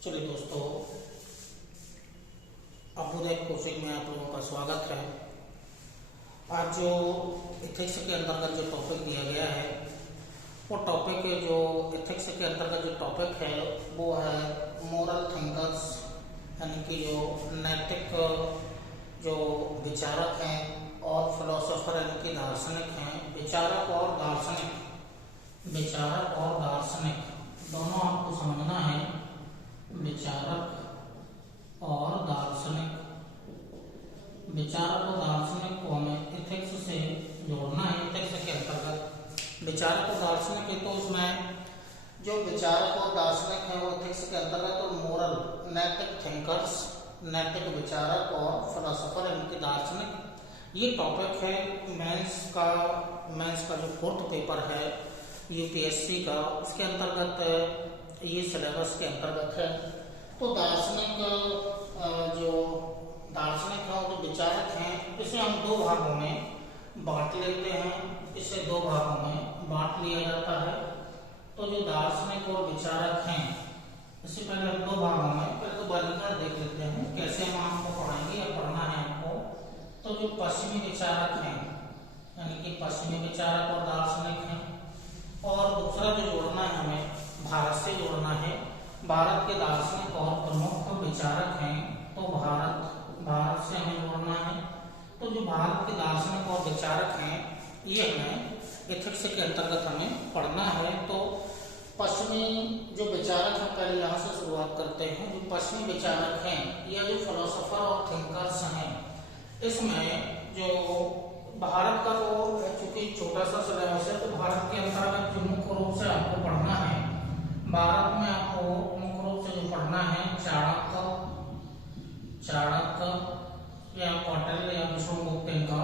चलिए दोस्तों, अभ्युदय कोचिंग में आप लोगों का स्वागत है। आज जो एथिक्स के अंतर्गत जो टॉपिक दिया गया है, वो टॉपिक जो एथिक्स के अंतर्गत जो टॉपिक है वो है मोरल थिंकर्स, यानी कि जो नैतिक जो विचारक हैं और फिलोसोफर यानी कि दार्शनिक हैं। विचारक और दार्शनिक दोनों आपको समझना है। विचारक और दार्शनिक को हमें एथिक्स से जोड़ना है। एथिक्स के अंतर्गत विचारक और दार्शनिक है, तो उसमें जो विचारक और दार्शनिक है वो एथिक्स के अंतर्गत, और मोरल नैतिक थिंकर्स, नैतिक विचारक और फिलोसोफर यानी कि दार्शनिक, ये टॉपिक है मेंस का जो फोर्थ पेपर है यूपीएससी का, उसके अंतर्गत ये सिलेबस के अंतर्गत है। तो दार्शनिक जो विचारक हैं, इसे हम दो भागों में बांट लेते हैं। इसे दो भागों में बांट लिया जाता है। तो जो दार्शनिक और विचारक हैं, इससे पहले हम दो भागों में पहले तो वर्गीकरण देख लेते हैं, कैसे हम आपको पढ़ाएंगे या पढ़ना है आपको। तो जो पश्चिमी विचारक हैं, यानी कि पश्चिमी विचारक और दार्शनिक हैं, और दूसरा जो जोड़ना है हमें भारत से जोड़ना है। भारत के दार्शनिक और प्रमुख विचारक हैं, तो भारत से हमें जोड़ना है। तो जो भारत के दार्शनिक और विचारक हैं, ये हमें एथिक्स के अंतर्गत हमें पढ़ना है। तो पश्चिमी जो विचारक हैं, पहले यहाँ से शुरुआत करते हैं। जो पश्चिमी विचारक हैं या जो फिलोसोफर और थिंकर्स हैं, इसमें जो भारत का तो चूंकि छोटा सा सिलेबस है, तो भारत के अंतर्गत जो मुख्य रूप से आपको पढ़ना है, भारत में आपको मुख्य रूप से जो पढ़ना है चाणक्य या कौटिल्य या विष्णुगुप्त, इनका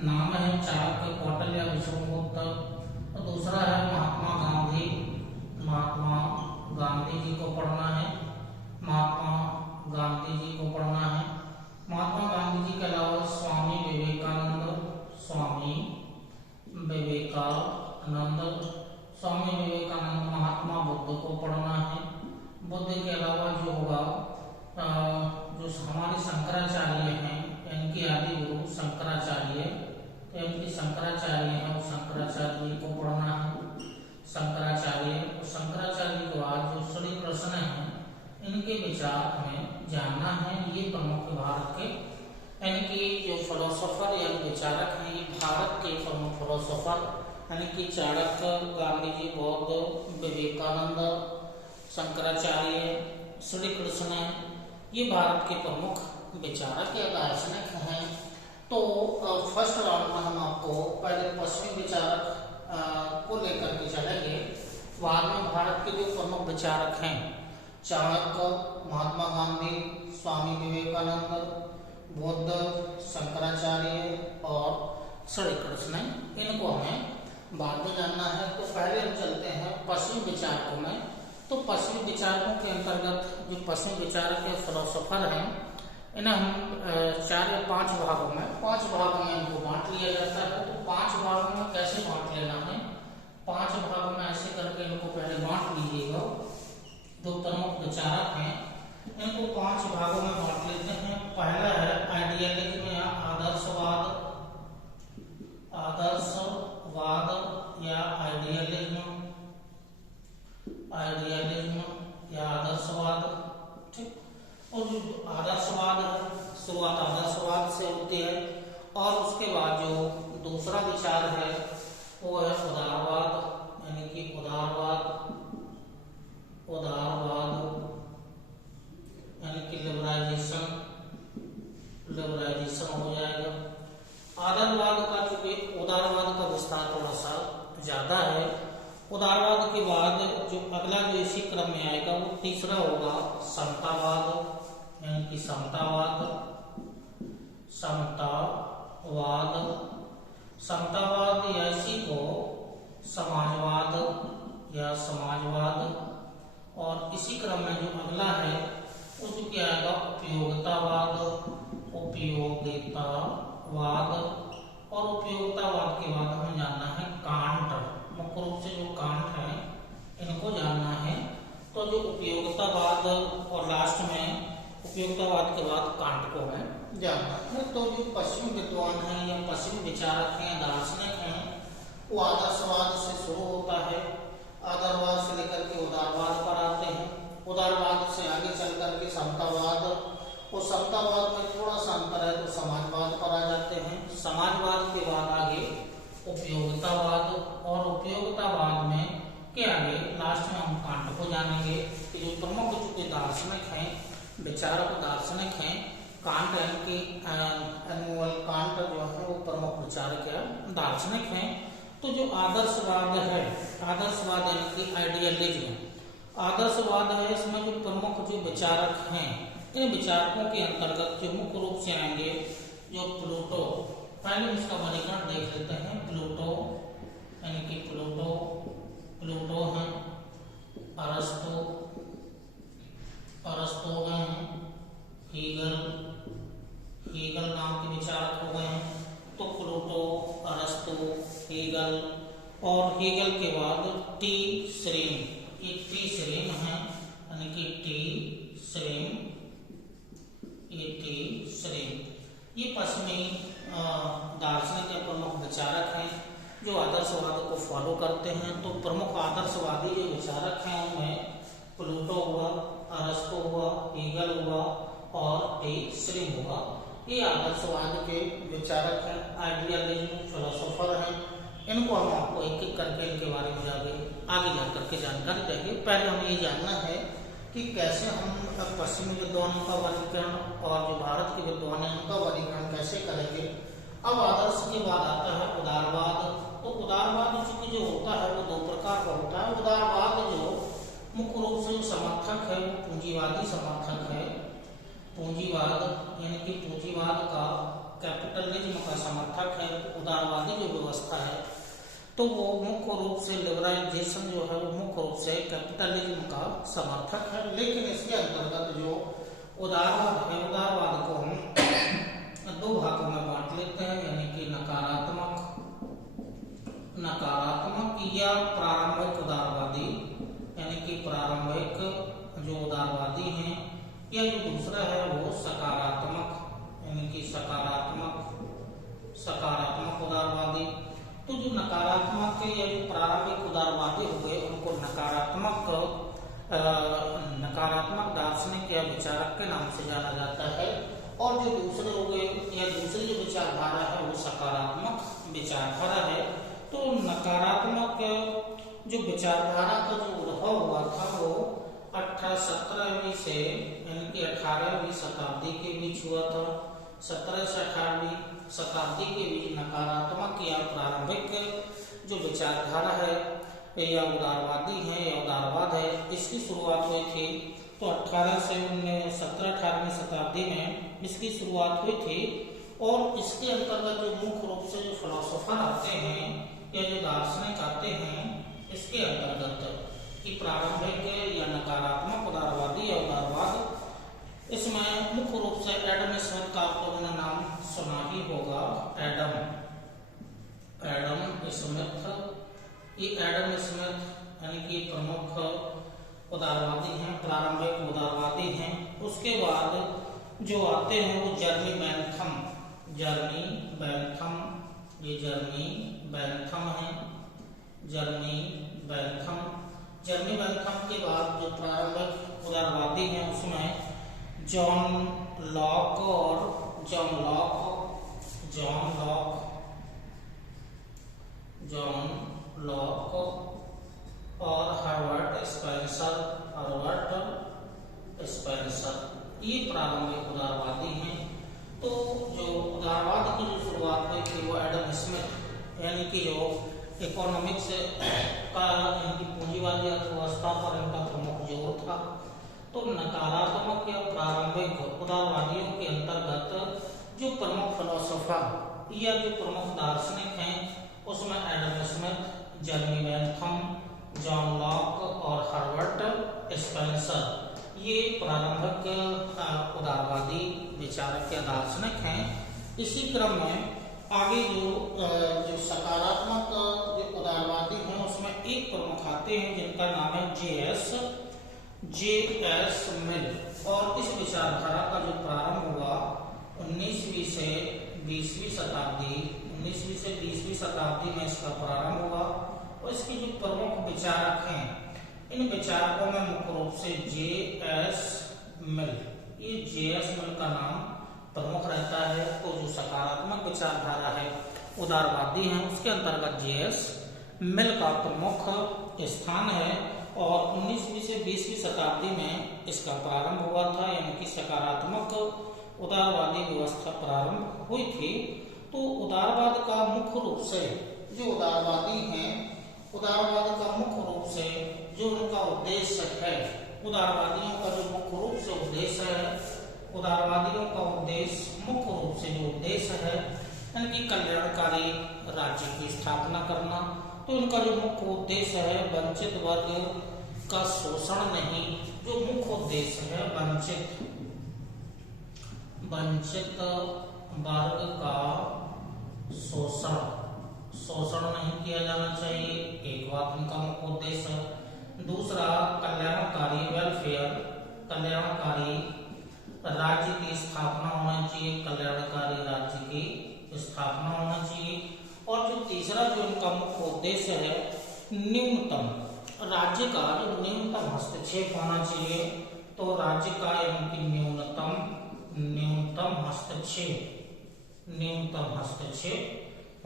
नाम है चाणक्य, कौटिल्य या विष्णुगुप्त। और दूसरा है महात्मा गांधी जी को पढ़ना है। महात्मा गांधी जी के अलावा स्वामी विवेकानंद, महात्मा बुद्ध को पढ़ना है। बुद्ध के अलावा जो होगा जो हमारे शंकराचार्य हैं, इनके आदि गुरु शंकराचार्य, तो इनके शंकराचार्य हैं, वो शंकराचार्य को पढ़ना है। शंकराचार्य के बाद जो श्री कृष्ण हैं, इनके विचार हमें जानना है। ये प्रमुख भारत के, यानी कि जो फिलोसोफर या विचारक हैं, ये भारत के प्रमुख फिलोसोफर, यानी कि चाणक्य, गांधी जी, बौद्ध, विवेकानंद, शंकराचार्य, श्री कृष्ण, ये भारत के प्रमुख विचारक या दार्शनिक हैं। तो फर्स्ट राउंड में हम आपको पहले पश्चिमी विचारक को लेकर के चलेंगे। बाद में भारत के जो प्रमुख विचारक हैं, चाणक्य, महात्मा गांधी, स्वामी विवेकानंद, बुद्ध, शंकराचार्य और श्री कृष्ण, इनको हमें बाद में जानना है। तो पहले हम चलते हैं पश्चिमी विचारकों में। तो पश्चिमी विचारकों के अंतर्गत जो पश्चिमी विचारक के फिलोसोफर हैं, इन्हें हम 4 या 5 भागों में इनको बांट लिया जाता है। तो 5 भागों में कैसे बांट लेना है, 5 भागों में ऐसे करके इनको पहले बांट लीजिएगा। जो प्रमुख विचारक हैं, इनको 5 भागों में बांट लेते हैं। पहला है आइडियलिज्म या आदर्शवाद या आदर्शवाद, ठीक। और जो आदर्शवाद है, शुरुआत आदर्शवाद से होती है। और उसके बाद जो दूसरा विचार है वो है उदारवाद, यानी कि उदारवाद यानी कि लिबरलाइजेशन हो जाएगा। उदारवाद का विस्तार थोड़ा सा ज्यादा है। उदारवाद के बाद जो अगला जो इसी क्रम में आएगा वो तीसरा होगा समतावाद, यानी कि समतावाद या इसी को समाजवाद। और इसी क्रम में जो अगला है वो जो क्या आएगा उपयोगितावाद। और उपयोगितावाद के बाद हमें जानना है कांट। मुख्य रूप से जो कांट है इनको जानना है। तो तो जो उपयोगितावाद और लास्ट में उपयोगितावाद के बाद कांट को है जानना है। तो जो पश्चिम विद्वान है या पश्चिम विचारक हैं, दार्शनिक हैं, वो आदर्शवाद से शुरू होता है, आदर्शवाद से लेकर के उदारवाद पर आते हैं, उदारवाद से आगे चल करके समतावाद, और समतावाद में थोड़ा सा अंतर है तो समाजवाद पर आ जाते हैं, समाजवाद के बाद आगे उपयोगितावाद, और उपयोगितावाद में के आगे लास्ट में हम कांट को जानेंगे कि जो प्रमुख चूंकि दार्शनिक हैं, विचारक दार्शनिक हैं, कांट यानी एनुअल कांट जो है वो प्रमुख विचारक या दार्शनिक हैं। तो जो आदर्शवाद है, आदर्शवाद यानी कि आइडियलिज्म, आदर्शवाद है, इसमें जो प्रमुख जो विचारक हैं, इन विचारकों के अंतर्गत जो मुख्य रूप से आएंगे जो प्लूटो, पहले इसका वर्गीकरण देख लेते हैं। प्लूटो यानी कि प्लूटो हैं, अरस्तु हैं, हीगल नाम के विचारक हो गए हैं। तो प्लूटो, अरस्तु, हीगल, और हीगल के बाद टी श्रेन, ये टी श्रेन है यानी कि टी श्रेन, ये पश्चिमी दार्शनिक या प्रमुख विचारक हैं जो आदर्शवाद को फॉलो करते हैं। तो प्रमुख आदर्शवादी जो विचारक हैं उनमें प्लूटो हुआ, अरस्तु हुआ, हीगल हुआ और टी श्रेन हुआ। ये आदर्शवाद के विचारक हैं, आइडियलिज्म फिलोसोफर हैं। इनको हम आपको एक एक करके इनके बारे में आगे जा करके जानकारी देंगे। पहले हमें ये जानना है कि कैसे हम पश्चिमी विद्वानों का वर्गीकरण और जो भारत के विद्वान हैं उनका वर्गीकरण कैसे करेंगे। अब आदर्श के बाद आता है उदारवाद। तो उदारवाद चूंकि जो होता है वो दो प्रकार का होता है। उदारवाद जो मुख्य रूप से समर्थक है वो पूंजीवादी समर्थक है, पूंजीवाद यानी कि पूंजीवाद का, कैपिटलिज्म का समर्थक है। उदारवादी जो व्यवस्था है तो वो मुख्य रूप से लिबरलाइजेशन जो है वो मुख्य रूप से कैपिटलिज्म का समर्थक है। लेकिन इसके अंतर्गत जो उदारवाद है, उदारवाद को हम दो भागों में बांट लेते हैं, यानी कि नकारात्मक या प्रारंभिक उदारवादी, यानी कि प्रारंभिक जो उदारवादी हैं, या जो दूसरा है वो सकारात्मक, यानी कि सकारात्मक उदारवादी। तो जो नकारात्मक या जो प्रारंभिक उदारवादी हो गए उनको नकारात्मक दार्शनिक या विचारक के नाम से जाना जाता है, और जो दूसरे हो गए या दूसरी जो विचारधारा है वो सकारात्मक विचारधारा है। तो नकारात्मक जो विचारधारा का जो उद्भव हुआ था वो 17वीं से यानी कि 18वीं शताब्दी के बीच हुआ था। 17 से 18वीं शताब्दी के बीच नकारात्मक या प्रारंभिक जो विचारधारा है या उदारवादी है या उदारवाद है, इसकी शुरुआत हुई थी। तो 17-18वीं शताब्दी में इसकी शुरुआत हुई थी, और इसके अंतर्गत जो मुख्य रूप से जो फिलोसोफर आते हैं या जो दार्शनिक आते हैं इसके अंतर्गत कि प्रारंभिक या नकारात्मक उदारवादी या उदारवाद, इसमें मुख्य रूप से एडम स्मिथ का आप लोगों ने नाम सुना ही होगा। एडम स्मिथ, ये एडम स्मिथ यानी कि प्रमुख उदारवादी हैं, प्रारंभिक उदारवादी हैं। उसके बाद जो आते हैं वो जर्मी बेंथम, ये जर्मी बेंथम के बाद जो प्रारंभिक उदारवादी हैं उसमें जॉन लॉक और हर्बर्ट स्पेंसर, ये प्रारंभिक उदारवादी हैं। तो जो उदारवाद की जो शुरुआत हुई थी वो एडम स्मिथ यानी कि जो इकोनॉमिक्स का यानी कि पूंजीवादी अर्थव्यवस्था पर इनका प्रमुख जोर था। तो नकारात्मक या प्रारंभिक उदारवादियों के अंतर्गत जो प्रमुख फिलोसोफर या जो प्रमुख दार्शनिक हैं उसमें Adam Smith, जर्मी Bentham, John Locke और हर्बर्ट स्पेंसर, ये प्रारंभिक उदारवादी विचारक या दार्शनिक हैं। इसी क्रम में आगे जो सकारात्मक जो उदारवादी हैं उसमें एक प्रमुख आते हैं जिनका नाम है J.S. मिल। और इस विचारधारा का जो प्रारंभ हुआ 19वीं से 20वीं शताब्दी में इसका प्रारंभ हुआ। और इसके जो प्रमुख विचारक हैं, इन विचारकों में मुख्य रूप से J.S. मिल, ये J.S. मिल का नाम प्रमुख रहता है। तो जो सकारात्मक विचारधारा है, उदारवादी है, उसके अंतर्गत J.S. मिल का प्रमुख स्थान है। और 19वीं से 20वीं शताब्दी में इसका प्रारंभ हुआ था, यानी कि सकारात्मक उदारवादी व्यवस्था प्रारंभ हुई थी। तो उदारवाद का मुख्य रूप से जो उदारवादी हैं, उदारवाद का मुख्य रूप से जो उनका उद्देश्य है, उदारवादियों का जो मुख्य रूप से उद्देश्य है, उदारवादियों का उद्देश्य मुख्य रूप से जो उद्देश्य है, यानी कि कल्याणकारी राज्य की स्थापना करना। तो इनका जो मुख्य उद्देश्य है, वंचित वर्ग का शोषण नहीं, जो मुख्य उद्देश्य है वंचित वर्ग का शोषण नहीं किया जाना चाहिए, एक बात इनका मुख्य उद्देश्य है। दूसरा, कल्याणकारी वेलफेयर, कल्याणकारी राज्य की स्थापना होना चाहिए, कल्याणकारी राज्य की स्थापना होना चाहिए। और जो तीसरा जो इनका मुख्य उद्देश्य है, न्यूनतम राज्य का जो न्यूनतम हस्तक्षेप होना चाहिए। तो राज्य का यानी कि न्यूनतम हस्तक्षेप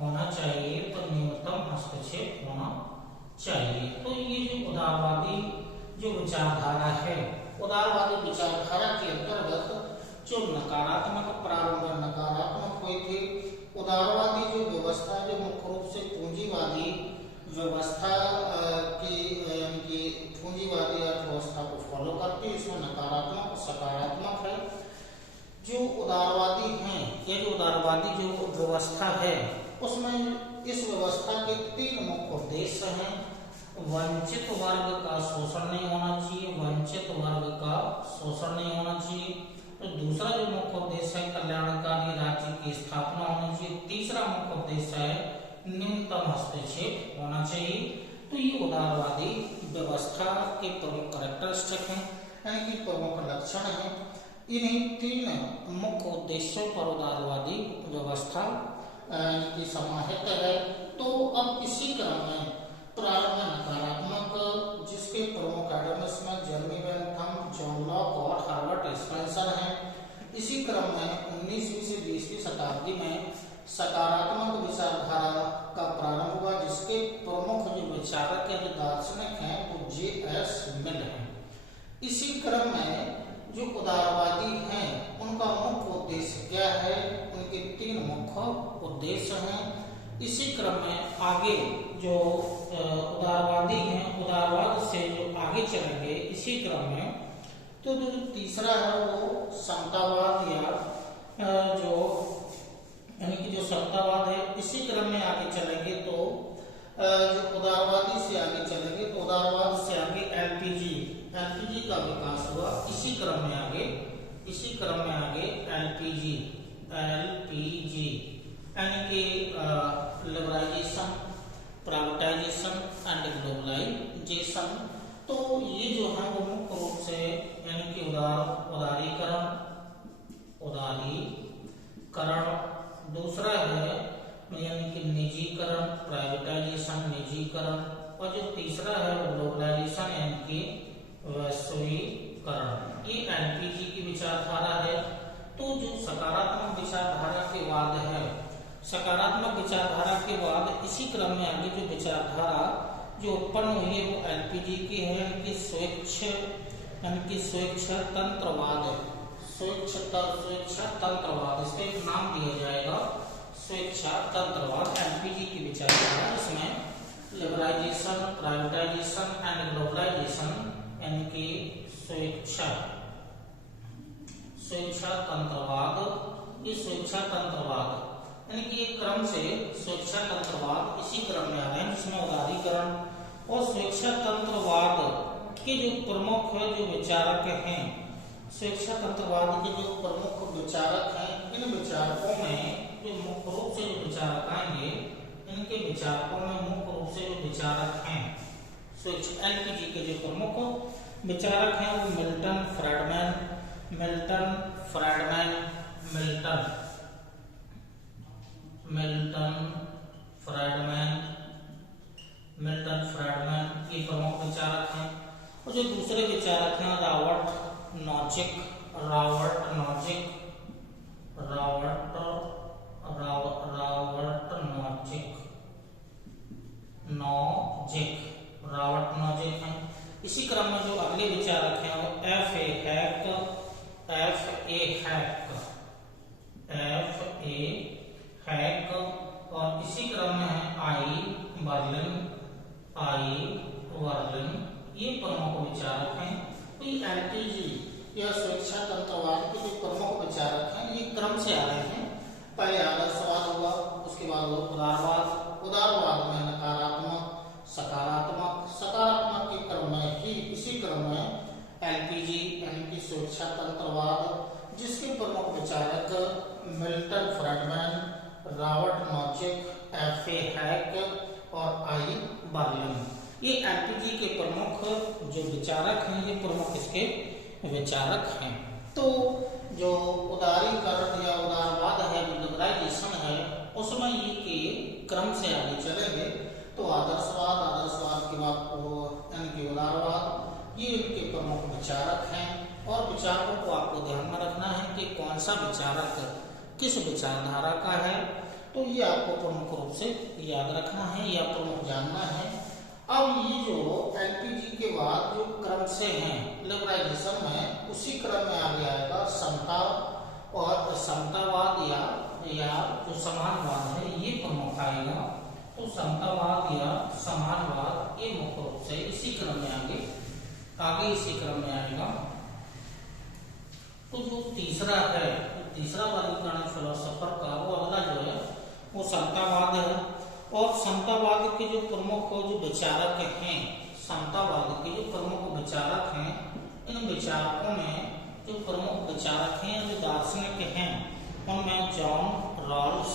होना चाहिए। तो न्यूनतम हस्तक्षेप होना चाहिए। तो ये जो उदारवादी जो विचारधारा है, उदारवादी विचारधारा के अंतर्गत जो नकारात्मक प्रारंभ नकारात्मक हुई थी। उदारवादी जो व्यवस्था जो मुख्य रूप से पूंजीवादी व्यवस्था की यानी कि पूंजीवादी अर्थव्यवस्था को फॉलो करती है, इसमें नकारात्मक और सकारात्मक है। जो उदारवादी हैं, ये जो उदारवादी जो व्यवस्था है, उसमें इस व्यवस्था के 3 मुख्य उद्देश्य हैं। वंचित वर्ग का शोषण नहीं होना चाहिए, वंचित वर्ग का शोषण नहीं होना चाहिए। तो दूसरा जो मुख्य उद्देश्य है, कल्याणकारी राज्य की स्थापना होनी चाहिए। तीसरा मुख्य उद्देश्य है, न्यूनतम हस्तक्षेप होना चाहिए। तो ये उदारवादी व्यवस्था के प्रमुख कैरेक्टरिस्टिक हैं, यानी कि प्रमुख लक्षण हैं। इन्हीं 3 मुख्य उद्देश्यों पर उदारवादी व्यवस्था की समाहित है। तो अब इसी क्रम में प्रारंभ नकारात्मक, जिसके प्रमुख एडम्स में जेरेमी बेंथम, जॉन लॉक और हर्बर्ट स्पेंसर हैं। इसी क्रम में 19वीं से 20वीं शताब्दी में सकारात्मक विचारधारा का प्रारंभ हुआ, जिसके प्रमुख जो विचारक या जो दार्शनिक हैं वो J.S. मिल हैं। इसी क्रम में जो उदारवादी हैं, उनका मुख्य उद्देश्य क्या है, उनके 3 मुख्य उद्देश्य हैं। इसी क्रम में आगे जो उदारवादी हैं, उदारवाद से जो आगे चलेंगे इसी क्रम में, तो जो तीसरा है वो समतावाद या जो यानी कि जो समतावाद है, इसी क्रम में आगे चलेंगे। तो जो उदारवादी से आगे चलेंगे, तो उदारवाद से आगे एलपीजी का विकास हुआ। इसी क्रम में आगे एलपीजी यानी कि लिबरलाइजेशन, प्राइवेटाइजेशन एंड ग्लोबलाइजेशन। तो ये जो है वो मुख्य रूप से यानी कि उदारीकरण, दूसरा है यानी कि निजीकरण, प्राइवेटाइजेशन, निजीकरण। और जो तीसरा है वो ग्लोबलाइजेशन यानी कि वैश्वीकरण। ये एलपीजी की विचारधारा है। तो जो सकारात्मक विचारधारा के बाद है, सकारात्मक विचारधारा के बाद इसी क्रम में आगे जो विचारधारा जो उत्पन्न हुई है वो एलपीजी की है, यानी कि स्वेच्छातंत्रवाद है। स्वेच्छातंत्रवाद, इसका एक नाम दिया जाएगा, स्वेच्छातंत्रवाद। एलपीजी की विचारधारा, इसमें लिबरलाइजेशन, प्राइवेटाइजेशन एंड ग्लोबलाइजेशन यानी कि स्वेच्छातंत्रवाद, ये स्वेच्छातंत्रवाद यानी कि एक क्रम से स्वेच्छातंत्रवाद इसी क्रम में आ रहे हैं, जिसमें उदारीकरण और स्वेच्छातंत्रवाद के जो प्रमुख जो विचारक हैं, स्वेच्छातंत्रवाद के जो प्रमुख विचारक हैं, इन विचारकों में जो मुख्य रूप से जो विचारक आएंगे, इनके विचारकों में मुख्य रूप से जो विचारक हैं, एलपीजी के जो प्रमुख विचारक हैं वो Milton Friedmann, Milton Friedmann, Milton Friedmann, Milton Friedmann ये प्रमुख विचारक हैं। और जो दूसरे विचारक हैं Robert Nozick, Robert Nozick, Robert Nozick हैं। इसी क्रम में जो अगले विचारक हैं वो एफ ए हैक, और इसी क्रम में है आई वर्लिन ये प्रमुख विचारक हैं। तो ये एलटीजी या स्वेच्छा तंत्रवाद के जो प्रमुख विचारक हैं ये क्रम से आ रहे हैं। पहले आदर्शवाद हुआ, उसके बाद उदारवाद, उदारवाद में नकारात्मक, सकारात्मक, सकारात्मक के क्रम में ही इसी क्रम में एलपीजी यानी कि स्वेच्छा तंत्रवाद जिसके प्रमुख विचारक Milton Friedmann, Robert Nozick, F A hack और आई वर्लिन ये एलपीजी के प्रमुख जो विचारक हैं ये प्रमुख इसके विचारक हैं। तो जो उदारीकरण या उदारवाद है, जो लिबरलाइजेशन है, उसमें ये के क्रम से आगे चलेंगे। तो आदर्शवाद, आदर्शवाद के बाद यानी कि उदारवाद ये इनके प्रमुख विचारक हैं। और विचारकों को आपको ध्यान में रखना है कि कौन सा विचारक किस विचारधारा का है, तो ये आपको प्रमुख रूप से याद रखना है या प्रमुख जानना है। अब ये जो एलपीजी के बाद जो क्रम से हैं लिबरलाइजेशन में, उसी क्रम में आगे आएगा समता और समतावाद या जो समाजवाद है ये प्रमुख आएगा। तो समतावाद या समाजवाद ये मुख्य रूप से इसी क्रम में आगे इसी क्रम में आएगा। तो जो तीसरा है, तीसरा वर्गीकरण फिलोसोफर का वो अगला जो है वो समतावाद है। और समतावाद के जो प्रमुख जो विचारक हैं, समतावाद के जो प्रमुख विचारक हैं, इन विचारकों में जो प्रमुख विचारक हैं जो दार्शनिक हैं उनमें जॉन रॉल्स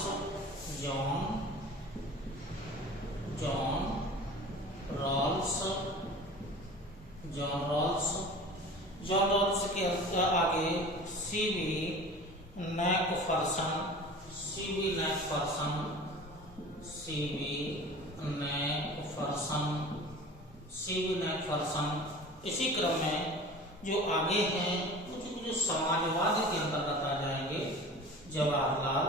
के आगे सीबी मैकफर्सन। इसी क्रम में जो आगे हैं जो समाजवाद के अंतर्गत आ जाएंगे जवाहरलाल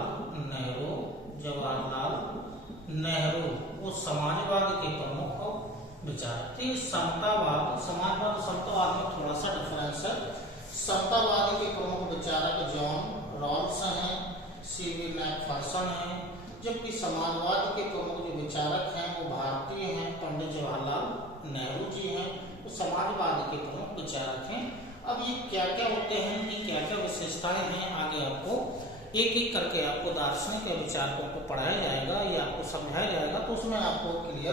नेहरू वो समाजवाद के प्रमुख विचारक। समतावाद, समाजवाद और समतावाद में थोड़ा सा डिफरेंस है। समतावाद के प्रमुख विचारक जॉन रॉल्स हैं, सीबी मैकफर्सन हैं, जबकि समाजवाद के प्रमुख जो विचारक हैं वो भारतीय हैं, पंडित जवाहरलाल नेहरू जी हैं। तो समाजवाद के प्रमुख विचारक हैं। अब ये क्या क्या होते हैं, इनकी क्या क्या विशेषताएं हैं, आगे आपको एक एक करके आपको दार्शनिक विचारकों को पढ़ाया जाएगा या आपको समझाया जाएगा, तो उसमें आपको क्लियर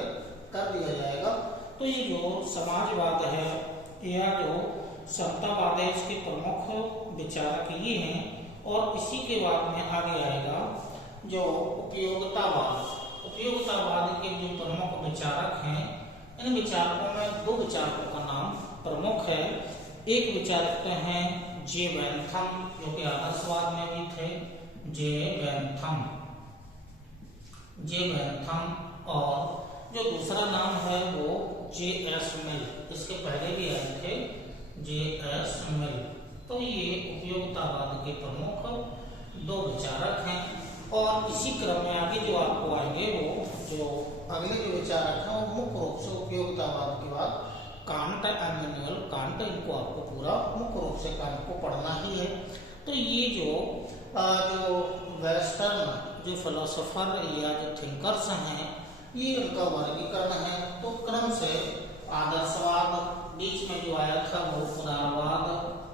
कर दिया जाएगा। तो ये जो समाजवाद है या जो समतावाद है इसके प्रमुख विचारक ये हैं। और इसी के बाद में आगे आएगा जो उपयोगितावाद के जो प्रमुख विचारक हैं, इन विचारकों में दो विचारकों का नाम प्रमुख है। एक विचारक हैं जे बेंथम जो कि आदर्शवाद में भी थे, जे बेंथम। और जो दूसरा नाम है वो जे.एस. मिल, इसके पहले भी आए थे जे.एस. मिल। तो ये उपयोगितावाद के प्रमुख दो विचारक हैं। और इसी क्रम में आगे जो आपको आएंगे वो जो अगले जो विचारक हैं वो मुख्य रूप से उपयोगितावाद के बाद कांट, इमैनुअल कांट, इनको आपको पूरा मुख्य रूप से कांट को पढ़ना ही है। तो ये जो वेस्टर्न जो फिलोसोफर या जो थिंकर्स हैं ये इनका वर्गीकरण है। तो क्रम से आदर्शवाद, बीच में जो आया था वो उदारवाद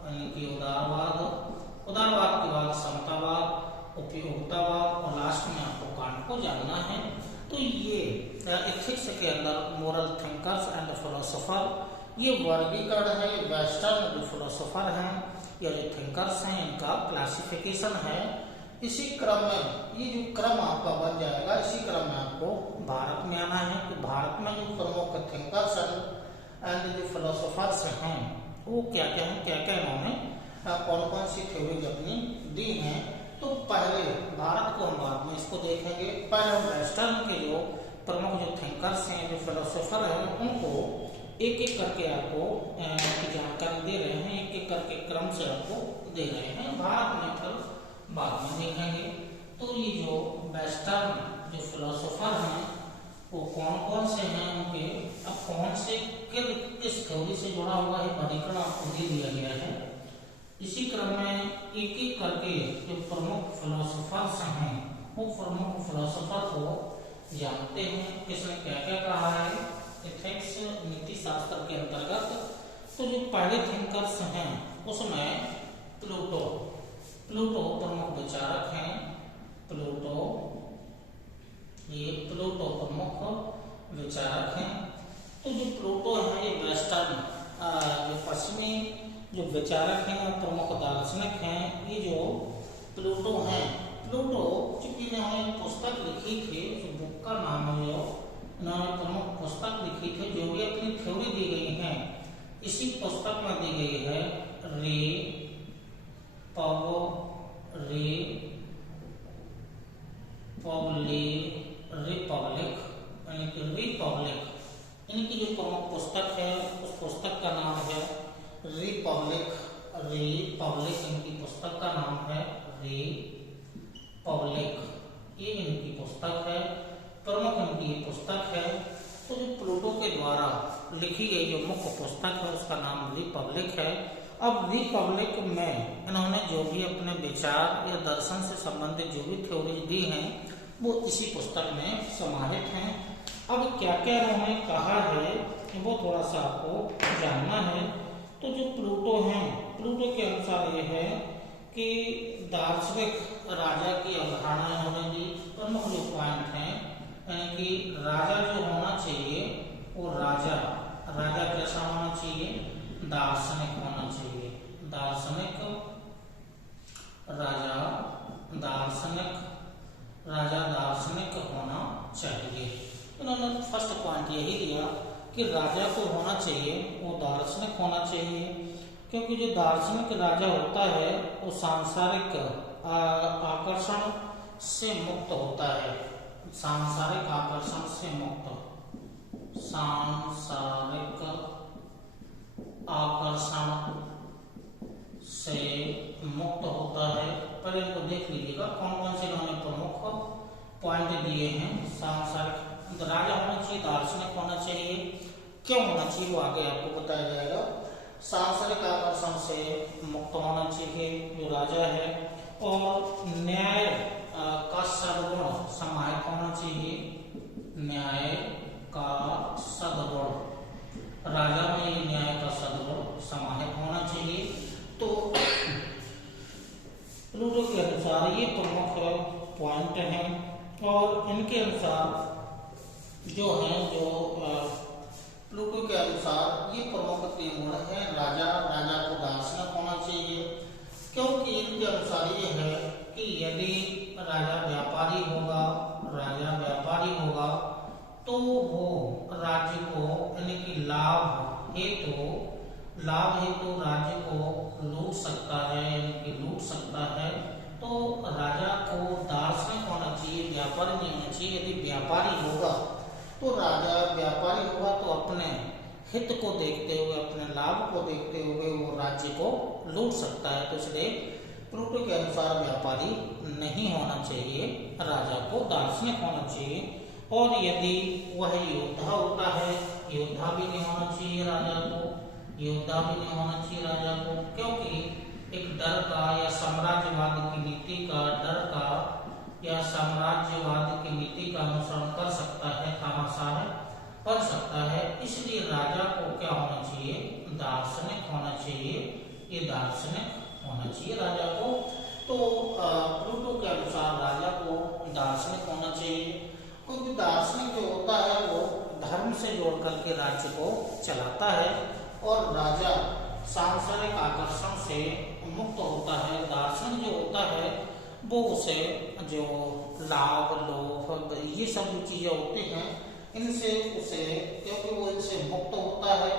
यानी कि उदारवाद के बाद समतावाद, उपयोगितावाद और लास्ट में आपको कांट को जानना है। तो ये एथिक्स के अंदर मोरल थिंकर्स एंड फिलोसोफर ये वर्गीकरण है। वेस्टर्न जो फिलोसोफर हैं या जो थिंकर्स हैं इनका क्लासिफिकेशन है। इसी क्रम में ये जो क्रम आपका बन जाएगा, इसी क्रम में आपको भारत में आना है। तो भारत में जो प्रमुख थिंकर्स एंड जो फिलोसोफर्स हैं वो क्या क्या है, क्या क्या इन्होंने कौन कौन सी थ्योरीज अपनी दी हैं। तो पहले भारत को हम बाद में इसको देखेंगे। पहले हम वेस्टर्न के जो प्रमुख जो थिंकर्स हैं, जो फिलोसोफर हैं, उनको एक एक करके आपको की जानकारी दे रहे हैं, एक एक करके क्रम से आपको दे रहे हैं। भारत में फिर बाद में देखेंगे। तो ये जो वेस्टर्न जो फिलोसोफर हैं वो कौन कौन से हैं, उनके अब कौन से किस थ्योरी से जुड़ा हुआ है वर्गीकरण आपको दे दिया गया है। इसी क्रम में एक एक करके जो प्रमुख फिलोसोफर्स हैं वो प्रमुख फिलोसोफर को जानते हैं, किसने क्या क्या कहा है एथिक्स नीति शास्त्र के अंतर्गत। तो जो पहले थिंकर्स हैं उसमें प्लूटो प्रमुख विचारक हैं। ये प्लूटो प्रमुख विचारक हैं। तो जो प्लूटो है ये वेस्टर्न जो पश्चिमी जो विचारक हैं, प्रमुख दार्शनिक हैं। ये जो प्लूटो हैं, प्लूटो चूंकि इन्होंने पुस्तक लिखी थी, जो बुक का नाम है, जो इन्होंने प्रमुख पुस्तक लिखी थी, जो भी अपनी थ्योरी दी गई है इसी पुस्तक में दी गई है। रिपब्लिक इनकी जो प्रमुख पुस्तक है उस पुस्तक का नाम है रिपब्लिक इनकी पुस्तक का नाम है रिपब्लिक। ये इनकी पुस्तक है, प्रमुख इनकी ये पुस्तक है। तो जो प्लूटो के द्वारा लिखी गई जो मुख्य पुस्तक है उसका नाम रिपब्लिक है। अब रिपब्लिक में इन्होंने जो भी अपने विचार या दर्शन से संबंधित जो भी थ्योरीज दी हैं वो इसी पुस्तक में समाहित हैं। अब क्या क्या इन्होंने कहा है वो थोड़ा सा आपको जानना है। तो जो प्लूटो हैं, प्लूटो के अनुसार ये है कि दार्शनिक राजा की अवधारणा इन्होंने दी। प्रमुख जो पॉइंट हैं कि राजा जो होना चाहिए वो राजा कैसा होना चाहिए, दार्शनिक होना चाहिए। राजा दार्शनिक होना चाहिए। इन्होंने फर्स्ट पॉइंट यही दिया कि राजा को होना चाहिए वो दार्शनिक होना चाहिए, क्योंकि जो दार्शनिक राजा होता है वो सांसारिक आकर्षण से मुक्त होता है। सांसारिक आकर्षण से मुक्त होता है। पर इनको देख लीजिएगा कौन कौन से इन्होंने प्रमुख पॉइंट दिए हैं। सांसारिक राजा होना चाहिए, दार्शनिक होना चाहिए, क्यों होना चाहिए वो आगे आपको बताया जाएगा। सांसारिक आकर्षण से मुक्त होना चाहिए जो राजा है, और न्याय का सद्गुण समाहित होना चाहिए। न्याय का सद्गुण, राजा में ये न्याय का सद्गुण समाहित होना चाहिए। तो प्लूटो के अनुसार ये प्रमुख पॉइंट हैं, और इनके अनुसार जो है प्लूटो के अनुसार ये प्रमुख 3 गुण है। राजा को दार्शनिक होना चाहिए, क्योंकि इनके अनुसार ये है कि यदि राजा व्यापारी होगा तो वो राज्य को यानी कि लाभ हेतु राज्य को लूट सकता है। तो राजा को दार्शनिक होना चाहिए, व्यापारी नहीं होना चाहिए। यदि व्यापारी होगा तो अपने हित को देखते हुए, अपने लाभ को देखते हुए वो राज्य को लूट सकता है। तो इसलिए प्लूटो के अनुसार व्यापारी नहीं होना चाहिए, राजा को दार्शनिक होना चाहिए। और यदि वह योद्धा होता है, योद्धा भी नहीं होना चाहिए राजा को, क्योंकि एक डर का या साम्राज्यवाद की नीति का अनुसरण कर सकता है, तानाशाह कर सकता है। इसलिए राजा को क्या होना चाहिए, दार्शनिक होना चाहिए। ये दार्शनिक होना चाहिए राजा को। तो प्लूटो के अनुसार राजा को दार्शनिक होना चाहिए, क्योंकि दार्शनिक जो होता है वो धर्म से जोड़ करके राज्य को चलाता है, और राजा सांसारिक आकर्षण से मुक्त होता है। दार्शनिक जो होता है वो उसे जो लाभ लोभ ये सब जो चीजें होती हैं इनसे उसे, क्योंकि वो इनसे मुक्त होता है,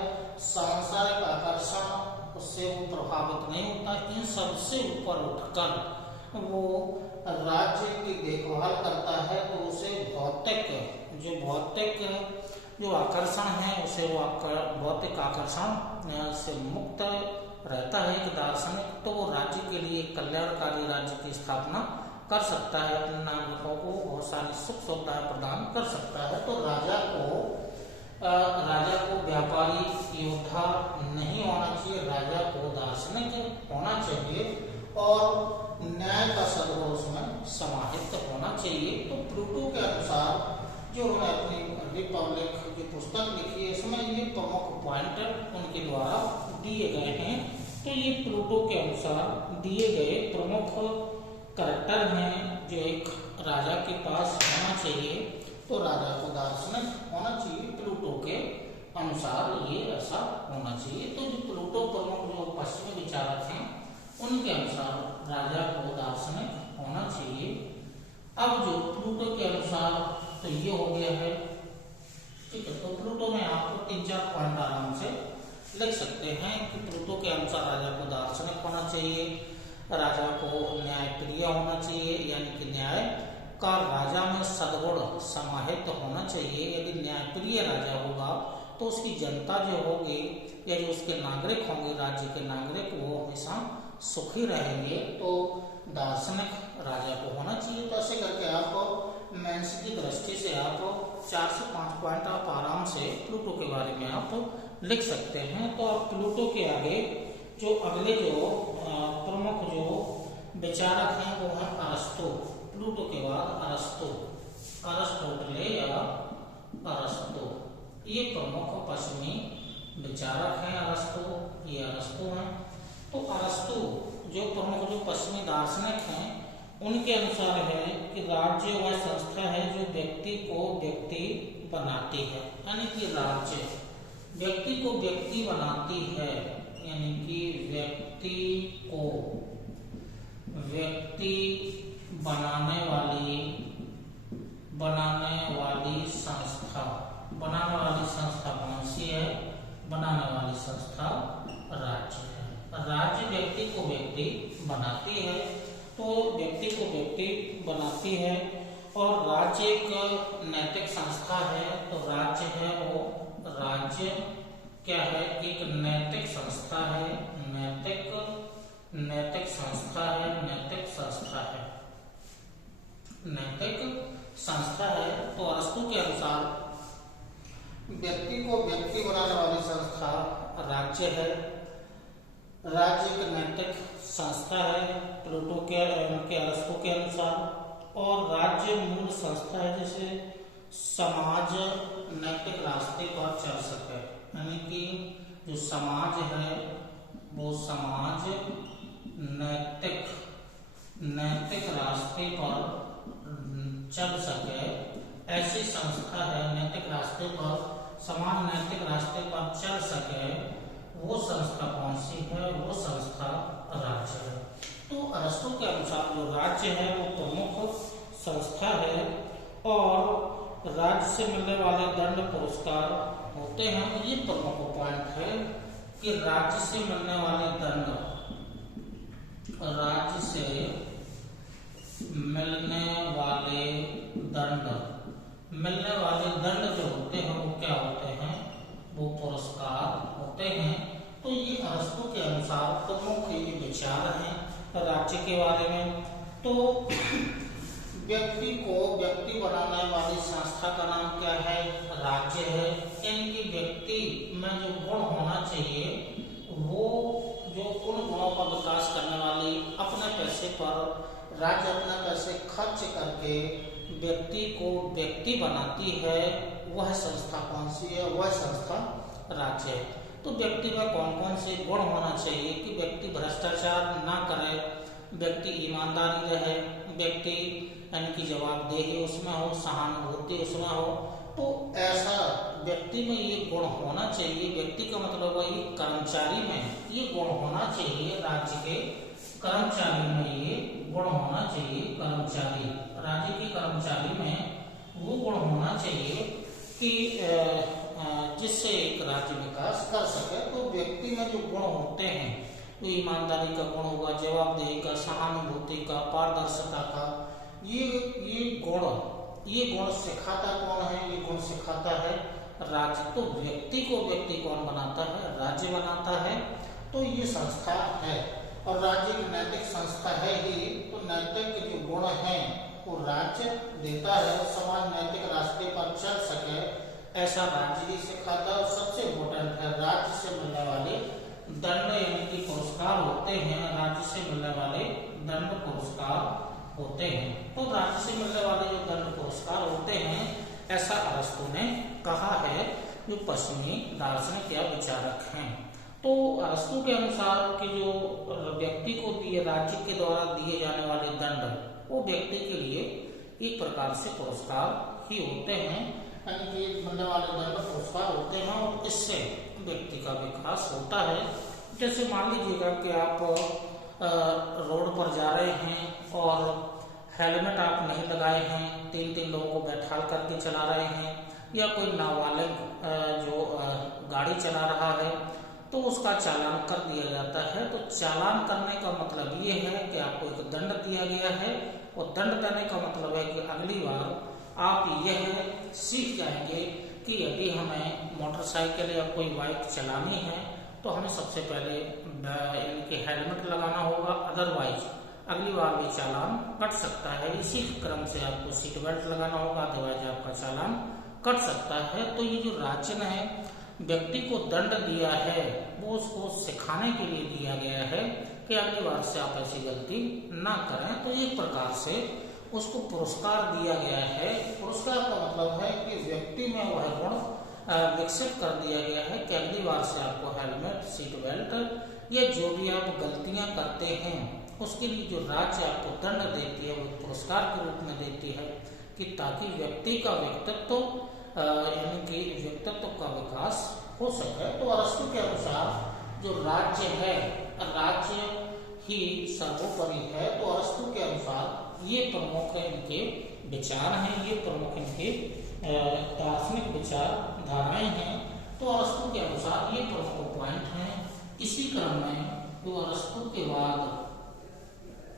सांसारिक आकर्षण तफावत नहीं होता, इन सबसे ऊपर उठकर वो राज्य की देखभाल करता है, तो उसे भौतिक जो आकर्षण है उसे वो भौतिक आकर्षण से मुक्त रहता है एक दार्शनिक, तो वो राज्य के लिए कल्याणकारी राज्य की स्थापना कर सकता है, अपने नागरिकों को बहुत सारी सुख सुविधाएं प्रदान कर सकता है। तो राजा को व्यापारी योद्धा नहीं होना चाहिए, राजा को दार्शनिक होना चाहिए और न्याय का सद्गुण उसमें समाहित होना चाहिए। तो प्लूटो के अनुसार जो उन्होंने अपनी रिपब्लिक की पुस्तक लिखी है, इसमें ये प्रमुख पॉइंट उनके द्वारा दिए गए हैं। तो ये प्लूटो के अनुसार दिए गए प्रमुख करैक्टर हैं जो एक राजा के पास होना चाहिए। तो राजा को दार्शनिक होना चाहिए, प्लूटो के अनुसार ये ऐसा होना चाहिए। तो जो प्लूटो प्रमुख जो पश्चिमी विचारक हैं उनके अनुसार राजा को दार्शनिक होना चाहिए। अब जो प्लूटो के अनुसार तो ये हो गया है, ठीक है। तो प्लूटो में आपको 3-4 पॉइंट आराम से लिख सकते हैं कि प्लूटो के अनुसार राजा को दार्शनिक होना चाहिए, राजा को न्यायप्रिय होना चाहिए, यानी कि न्याय का राजा में सद्गुण समाहित होना चाहिए। यदि न्यायप्रिय राजा होगा तो उसकी जनता जो होगी या जो उसके नागरिक होंगे, राज्य के नागरिक, वो हमेशा सुखी रहेंगे। तो दार्शनिक राजा को होना चाहिए। तो ऐसे करके आप मेंस की दृष्टि से आप 4 से 5 पॉइंट आप आराम से प्लूटो के बारे में आप लिख सकते हैं। तो आप प्लूटो के आगे जो अगले जो प्रमुख जो विचारक हैं वो है अरस्तु। प्लूटो के बाद अरिस्टोटले या अरस्तु, ये प्रमुख पश्चिमी विचारक हैं। ये अरस्तु हैं। तो अरस्तु जो प्रमुख जो पश्चिमी दार्शनिक हैं उनके अनुसार है कि राज्य वह संस्था है जो व्यक्ति को व्यक्ति बनाती है, यानी कि राज्य व्यक्ति को व्यक्ति बनाती है, यानी कि व्यक्ति को व्यक्ति बनाने वाली संस्था कौन सी है? बनाने वाली संस्था राज्य है। राज्य व्यक्ति को व्यक्ति बनाती है, तो व्यक्ति को व्यक्ति बनाती है और राज्य एक नैतिक संस्था है। तो राज्य है वो राज्य क्या है? एक नैतिक संस्था है, नैतिक संस्था है। तो अरस्तु के अनुसार व्यक्ति को व्यक्ति बनाने वाली संस्था राज्य है, राज्य एक नैतिक संस्था है प्लूटो के अरस्तु के अनुसार। और राज्य मूल संस्था है जिसे समाज नैतिक रास्ते पर चल सके, यानी कि जो समाज है वो समाज नैतिक रास्ते पर चल सके, ऐसी संस्था है। नैतिक रास्ते पर समाज नैतिक रास्ते पर चल सके, वो संस्था कौन सी है? वो संस्था राज्य है। तो अरस्तु के अनुसार जो राज्य है वो प्रमुख संस्था है और राज्य से मिलने वाले दंड पुरस्कार होते हैं। ये प्रमुख पॉइंट है कि राज्य से मिलने वाले दंड जो होते हैं वो क्या होते हैं? वो पुरस्कार होते हैं। तो ये अरस्तु के अनुसार प्रमुख ये विचार हैं राज्य के बारे में। तो व्यक्ति को व्यक्ति बनाने वाली संस्था का नाम क्या है? राज्य है। यानी व्यक्ति में जो गुण होना चाहिए वो जो उन गुणों का विकास करने वाली अपने पैसे पर राज्य अपने पैसे खर्च करके व्यक्ति को व्यक्ति बनाती है, वह संस्था कौन सी है? वह संस्था राज्य है। तो व्यक्ति में कौन कौन से गुण होना चाहिए कि व्यक्ति भ्रष्टाचार ना करे, व्यक्ति ईमानदारी रहे, व्यक्ति यानी कि जवाबदेही उसमें हो, सहानुभूति उसमें हो। तो ऐसा व्यक्ति में ये गुण होना चाहिए। व्यक्ति का मतलब वही कर्मचारी में ये गुण होना चाहिए। राज्य के कर्मचारी में ये गुण होना चाहिए। कर्मचारी राज्य के कर्मचारी में वो गुण होना चाहिए कि जिससे एक राज्य विकास कर सके। तो व्यक्ति में जो गुण होते हैं तो ईमानदारी का गुण होगा, जवाबदेही का, सहानुभूति का, पारदर्शिता का। ये गुण सिखाता कौन है? ये गुण सिखाता है राज्य। तो व्यक्ति कौन बनाता है? राज्य बनाता है। तो ये संस्था है और राज्य एक नैतिक संस्था है ही। तो नैतिक जो गुण है वो राज्य देता है। समाज नैतिक रास्ते पर चल सके ऐसा राज्य ही सिखाता है। और सबसे इम्पोर्टेंट है राज्य से मिलने वाले दंड यानी कि पुरस्कार होते हैं। राज्य से मिलने वाले दंड पुरस्कार होते हैं। तो राज्य से मिलने वाले जो दंड पुरस्कार होते हैं ऐसा अरस्तु ने कहा है, जो पश्चिमी दार्शनिक या विचारक हैं। तो अरस्तु के अनुसार कि जो व्यक्ति को राज्य के द्वारा दिए जाने वाले दंड वो व्यक्ति के लिए एक प्रकार से पुरस्कार ही होते हैं, यानी कि मिलने वाले दंड पुरस्कार होते हैं और इससे व्यक्ति का विकास होता है। जैसे मान लीजिएगा कि आप रोड पर जा रहे हैं और हेलमेट आप नहीं लगाए हैं, 3 लोगों को बैठा करके चला रहे हैं, या कोई नाबालिग जो गाड़ी चला रहा है तो उसका चालान कर दिया जाता है। तो चालान करने का मतलब ये है कि आपको एक दंड दिया गया है और दंड देने का मतलब है कि अगली बार आप यह सीख जाएंगे कि यदि हमें मोटरसाइकिल या कोई बाइक चलानी है तो हमें सबसे पहले इनके हेलमेट लगाना होगा, अदरवाइज अगली बार भी चालान कट सकता है। इसी क्रम से आपको सीट बेल्ट लगाना होगा, अदरवाइज आपका चालान कट सकता है। तो ये जो राज्य ने व्यक्ति को दंड दिया है वो उसको सिखाने के लिए दिया गया है कि अगली बार से आप ऐसी गलती ना करें। तो एक प्रकार से उसको पुरस्कार दिया गया है। पुरस्कार का मतलब है कि व्यक्ति में वह गुण विकसित कर दिया गया है कि अगली बार से आपको हेलमेट, सीट बेल्ट या जो भी आप गलतियां करते हैं उसके लिए जो राज्य आपको दंड देती है वो पुरस्कार के रूप में देती है, कि ताकि व्यक्ति का व्यक्तित्व यानी कि व्यक्तित्व का विकास हो सके। तो अरस्तु के अनुसार जो राज्य है, राज्य ही सर्वोपरि है। तो अरस्तु के अनुसार ये प्रमुख इनके विचार हैं, ये प्रमुख इनके दार्शनिक विचारधाराएं हैं। तो अरस्तु के अनुसार ये प्रमुख पॉइंट हैं। इसी क्रम में जो अरस्तु के बाद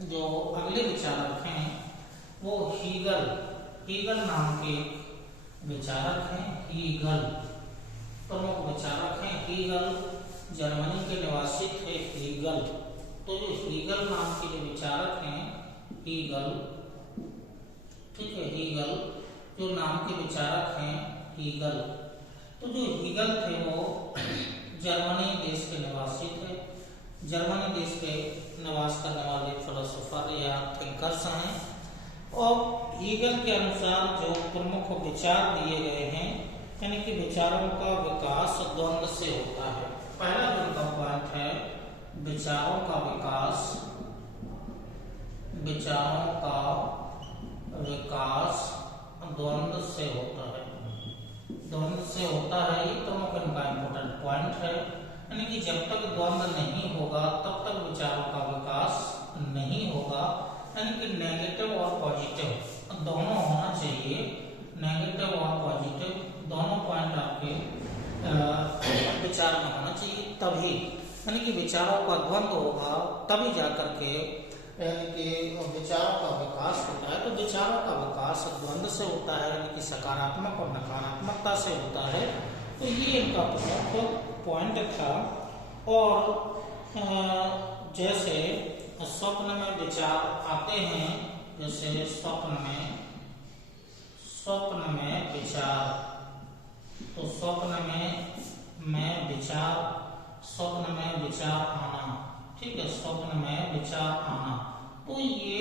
जो अगले विचारक हैं वो हीगल नाम के विचारक हैं। हीगल प्रमुख विचारक हैं। हीगल जर्मनी के निवासी थे। हीगल, तो जो हीगल नाम के जो विचारक हैं, हीगल, ठीक है, हीगल जो नाम के विचारक हैं, हीगल, तो जो हीगल थे वो जर्मनी देश के निवासी थे। जर्मनी देश के निवास करने वाले फिलोसोफर या थिंकर्स हैं। और हीगल के अनुसार जो प्रमुख विचार दिए गए हैं, यानी कि विचारों का विकास द्वंद्व से होता है। पहला जो उनका पॉइंट है, विचारों का विकास द्वंद्व से होता है। द्वंद्व से होता है, ये प्रमुख इनका इम्पोर्टेंट पॉइंट है। यानी कि जब तक द्वंद्व नहीं होगा तब तक विचारों का विकास नहीं होगा। यानी कि नेगेटिव और पॉजिटिव दोनों होना चाहिए। नेगेटिव और पॉजिटिव दोनों पॉइंट आपके विचार में होना चाहिए, तभी यानी कि विचारों का द्वंद्व होगा तभी जाकर के यानी कि विचारों का विकास होता है। तो विचारों का विकास द्वंद्व से होता है, यानी कि सकारात्मक और नकारात्मकता से होता है। तो ये इनका प्रमुख पॉइंट था। और जैसे स्वप्न में विचार आते हैं, जैसे स्वप्न में विचार, तो स्वप्न में विचार आना, ठीक है, स्वप्न में विचार आना, तो ये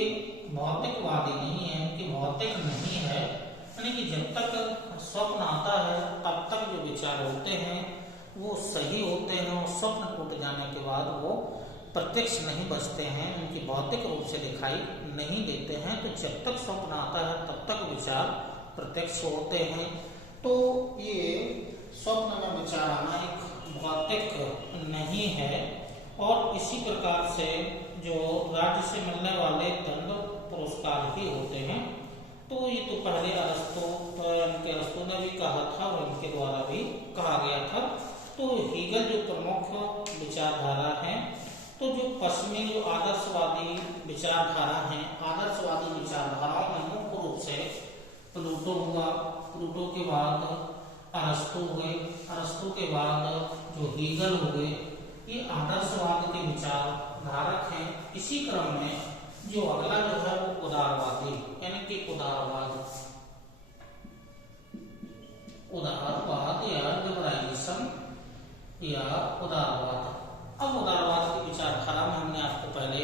भौतिकवादी नहीं है, इनकी भौतिक नहीं है। यानी कि जब तक स्वप्न आता है तब तक जो विचार होते हैं वो सही होते हैं और स्वप्न टूट जाने के बाद वो प्रत्यक्ष नहीं बचते हैं, उनकी भौतिक रूप से दिखाई नहीं देते हैं। तो जब तक स्वप्न आता है तब तक विचार प्रत्यक्ष होते हैं। तो ये स्वप्न में विचार आना एक भौतिक नहीं है। और इसी प्रकार से जो राज्य से मिलने वाले दंड पुरस्कार भी होते हैं। तो ये तो पहले अरस्तु ने भी कहा था और इनके द्वारा भी कहा गया था। तो हीगल जो प्रमुख विचारधारा है, तो जो पश्चिमी जो आदर्शवादी विचारधारा है, आदर्शवादी विचारधाराओं में मुख्य रूप से प्लूटो हुआ, प्लूटो के बाद अरस्तु हुए, अरस्तु के बाद जो हीगल हुए, ये आदर्शवाद के विचारधारक हैं। इसी क्रम में जो अगला जो है वो उदारवादी, यानी कि उदारवाद या लिबरलिज्म या उदारवाद। अब उदारवाद की विचारधारा में हमने आपको पहले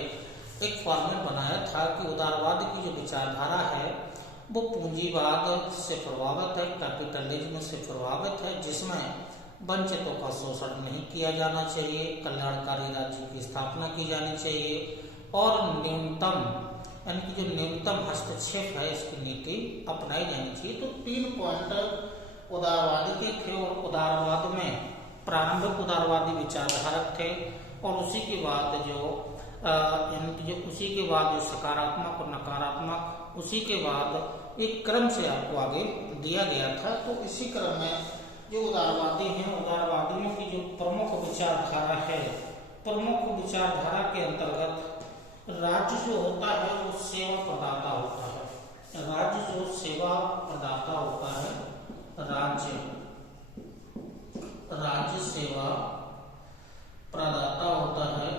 एक फॉर्मेट बनाया था कि उदारवाद की जो विचारधारा है वो पूंजीवाद से प्रभावित है, कैपिटलिज्म से प्रभावित है, जिसमें वंचितों का शोषण नहीं किया जाना चाहिए, कल्याणकारी राज्य की स्थापना की जानी चाहिए और न्यूनतम यानी कि जो न्यूनतम हस्तक्षेप है इसकी नीति अपनाई जानी चाहिए। तो 3 पॉइंट उदारवादी के थे और उदारवाद में प्रारंभिक उदारवादी विचारधारक थे और उसी के बाद उसी के बाद जो सकारात्मक और नकारात्मक, उसी के बाद एक क्रम से आपको आगे दिया गया था। तो इसी क्रम में जो उदारवादी हैं, उदारवादियों की जो प्रमुख विचारधारा है, प्रमुख विचारधारा के अंतर्गत राज्य जो होता है वो सेवा प्रदाता होता है। राज्य जो सेवा प्रदाता होता है, राज्य सेवा प्रदाता होता है,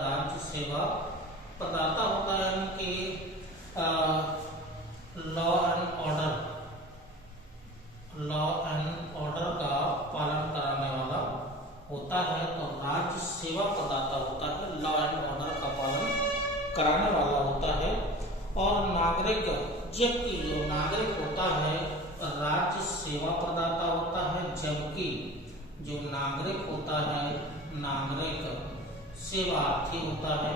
राज्य सेवा प्रदाता होता है, यानी कि लॉ एंड ऑर्डर का पालन कराने वाला होता है। तो राज्य सेवा प्रदाता होता है, लॉ एंड ऑर्डर का पालन कराने वाला होता है। और नागरिक, जबकि जो नागरिक होता है राज्य सेवा प्रदाता होता है, जबकि जो नागरिक होता है नागरिक सेवार्थी होता है,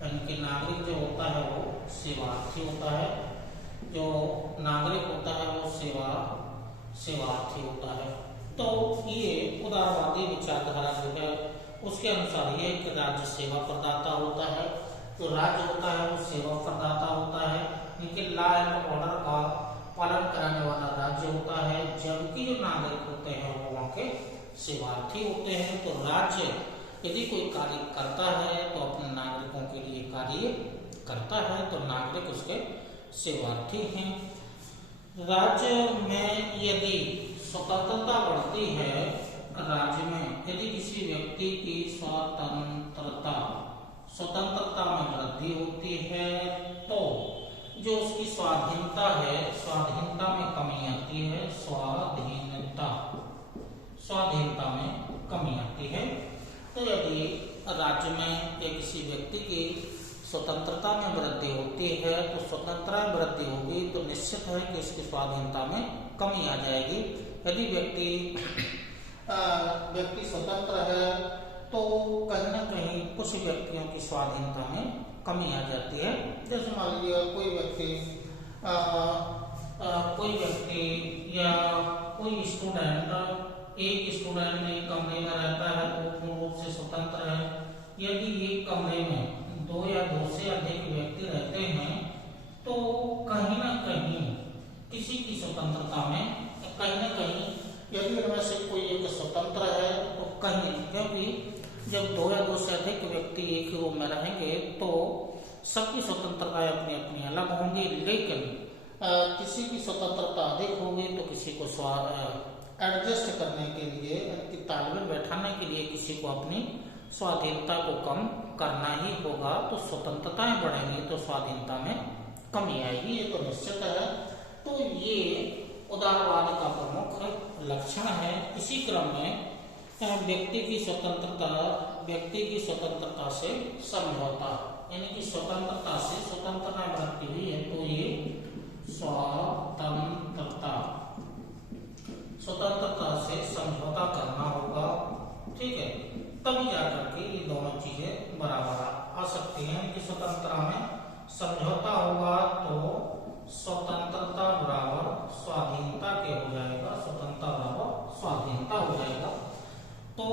यानी कि नागरिक जो होता है वो सेवार्थी होता है, जो नागरिक होता है वो सेवार्थी होता है। तो ये उदारवादी विचारधारा जो है उसके अनुसार ये कि राज्य सेवा प्रदाता होता है, जो राज्य होता है वो सेवा प्रदाता होता है, लेकिन लॉ एंड ऑर्डर का पालन कराने वाला राज्य होता है, जबकि जो नागरिक होते हैं वो वहाँ के सेवार्थी होते हैं। तो राज्य यदि कोई कार्य करता है तो अपने नागरिकों के लिए कार्य करता है, तो नागरिक उसके सेवार्थी हैं। राज्य में यदि स्वतंत्रता बढ़ती है, राज्य में यदि किसी व्यक्ति की स्वतंत्रता में वृद्धि होती है तो जो उसकी स्वाधीनता है, स्वाधीनता में कमी आती है, स्वाधीनता में कमी आती है। तो यदि राज्य में या किसी व्यक्ति की स्वतंत्रता में वृद्धि होती है तो स्वतंत्रता में वृद्धि होगी तो निश्चित है कि इसकी स्वाधीनता में कमी आ जाएगी। यदि व्यक्ति स्वतंत्र है तो कहीं ना कहीं कुछ व्यक्तियों की स्वाधीनता में कमी आ जाती है। जैसे मान लीजिए कोई व्यक्ति या कोई स्टूडेंट, एक स्टूडेंट एक कमरे में रहता है तो पूर्ण रूप से स्वतंत्र है। यदि एक कमरे में 2 या 2 से अधिक व्यक्ति रहते हैं तो कहीं ना कहीं किसी की स्वतंत्रता में कहीं ना कहीं यदि उनमें से कोई एक स्वतंत्र है तो कहीं, क्योंकि जब 2 या 2 से अधिक व्यक्ति एक ही रूम में रहेंगे तो सबकी स्वतंत्रताएं अपनी अपनी अलग होंगी, लेकिन किसी की स्वतंत्रता अधिक होगी तो किसी को एडजस्ट करने के लिए, तालमेल बैठाने के लिए किसी को अपनी स्वाधीनता को कम करना ही होगा। तो स्वतंत्रताएं बढ़ेंगी तो स्वाधीनता में कमी आएगी, ये तो निश्चित है। तो ये उदारवाद का प्रमुख लक्षण है। इसी क्रम में व्यक्ति की स्वतंत्रता से समझौता, यानी कि स्वतंत्रता से स्वतंत्रता वृद्धि हुई है तो ये स्वतंत्रता से समझौता करना होगा, ठीक है, तभी जाकर के ये दोनों चीजें बराबर आ सकती हैं। कि स्वतंत्रता में समझौता होगा तो स्वतंत्रता बराबर स्वाधीनता के हो जाएगा, स्वतंत्रता बराबर स्वाधीनता हो जाएगा। तो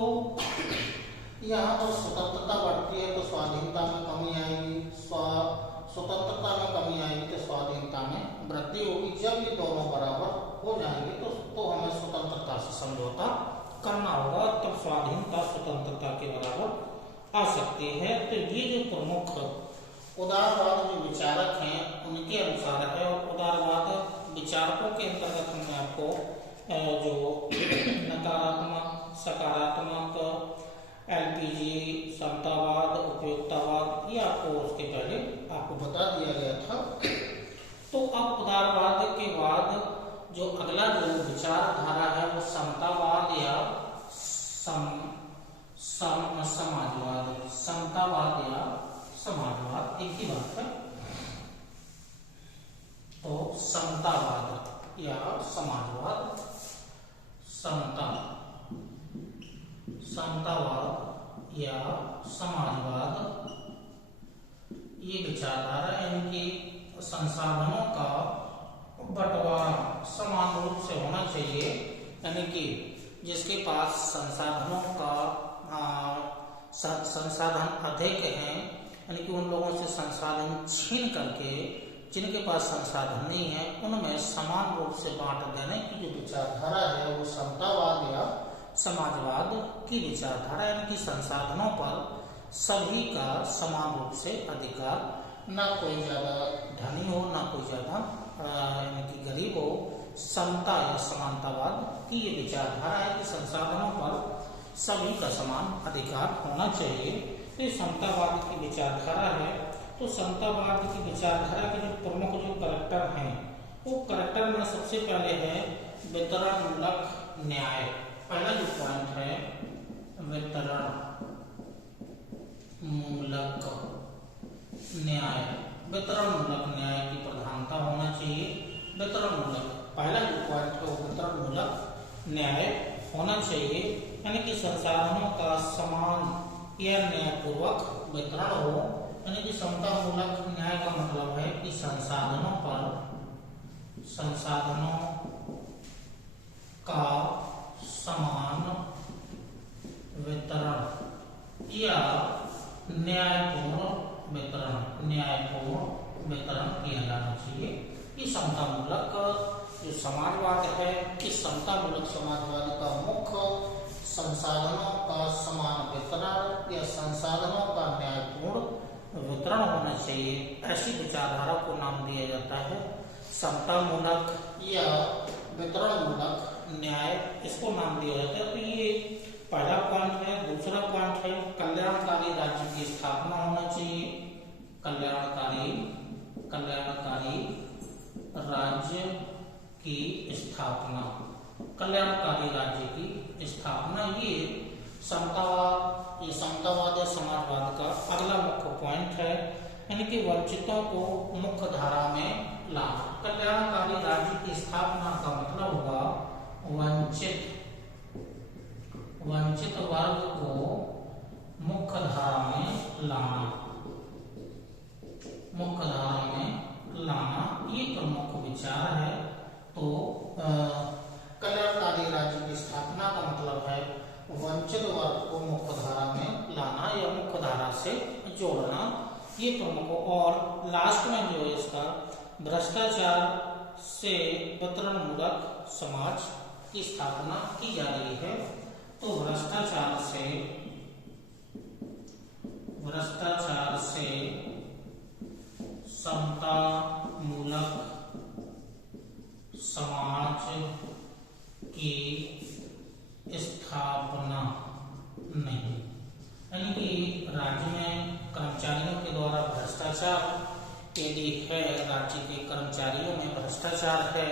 यहाँ पर स्वतंत्रता बढ़ती है तो स्वाधीनता में कमी आएगी, स्वतंत्रता में कमी आएगी तो स्वाधीनता में वृद्धि होगी। जब ये दोनों बराबर हो जाएंगे तो हमें स्वतंत्रता से समझौता करना होगा, तब स्वाधीनता स्वतंत्रता के बराबर आ सकती है। तो ये जो प्रमुख उदारवाद जो विचारक हैं उनके अनुसार है। और उदारवाद विचारकों के अंतर्गत हमने आपको जो नकारात्मक, सकारात्मक, एलपीजी, समतावाद, उपयोगितावाद, ये आपको उसके पहले आपको बता दिया गया था। तो अब उदारवाद के बाद जो अगला जो विचारधारा है वो समतावाद या समाजवाद, समतावाद या समाजवाद एक ही बात है। तो समतावाद या समाजवाद, समतावाद या समाजवाद, ये विचारधारा इनकी संसाधनों का बंटवारा समान रूप से होना चाहिए। यानी कि जिसके पास संसाधनों का संसाधन अधिक हैं, यानी कि उन लोगों से संसाधन छीन करके जिनके पास संसाधन नहीं है उनमें समान रूप से बांट देने की जो विचारधारा है वो समतावाद या समाजवाद की विचारधारा। यानी कि संसाधनों पर सभी का समान रूप से अधिकार, ना कोई ज्यादा धनी हो ना कोई ज्यादा यानी कि गरीब हो। समता या समानतावाद की ये विचारधारा है कि संसाधनों पर सभी का समान अधिकार होना चाहिए। तो समतावाद की विचारधारा है। तो समतावाद की विचारधारा के जो प्रमुख जो करैक्टर हैं वो करैक्टर में सबसे पहले है वितरणमूलक न्याय। पहला जो पॉइंट है वितरणमूलक न्याय, वितरणमूलक न्याय की प्रधानता होना चाहिए। वितरणमूलक, पहला जो पॉइंट है वो वितरणमूलक न्याय होना चाहिए। यानी कि संसाधनों का समान या न्यायपूर्वक वितरण हो। यानी कि समतामूलक न्याय का मतलब है कि संसाधनों का समान वितरण या न्यायपूर्ण वितरण किया जाना चाहिए। ये समतामूलक जो समाजवाद है, इस समतामूलक समाजवाद का मुख्य संसाधनों का समान वितरण या संसाधनों का न्यायपूर्ण वितरण होना चाहिए। ऐसी विचारधारा को नाम दिया जाता है समतामूलक या वितरणमूलक न्याय, इसको नाम दिया जाता है। तो ये पहला पॉइंट है। दूसरा पॉइंट है कल्याणकारी राज्य की स्थापना होना चाहिए। कल्याणकारी राज्य की स्थापना, कल्याणकारी राज्य की स्थापना, ये समतावाद या समाजवाद का अगला मुख्य पॉइंट है। यानी कि वंचितों को मुख्य धारा में लाना। कल्याणकारी राज्य की स्थापना का मतलब होगा वंचित वर्ग को मुख्य धारा में लाना, ये प्रमुख विचार है। तो कल्याणकारी राज्य की स्थापना का मतलब है वंचित वर्ग को मुख्य धारा में लाना या मुख्य धारा से जोड़ना, ये प्रमुख। और लास्ट में जो है इसका भ्रष्टाचार से वितरणमूलक समाज की स्थापना की जा रही है। तो भ्रष्टाचार से समतामूलक समाज की स्थापना नहीं। यानी कि राज्य में कर्मचारियों के द्वारा भ्रष्टाचार यदि है, राज्य के कर्मचारियों में भ्रष्टाचार है,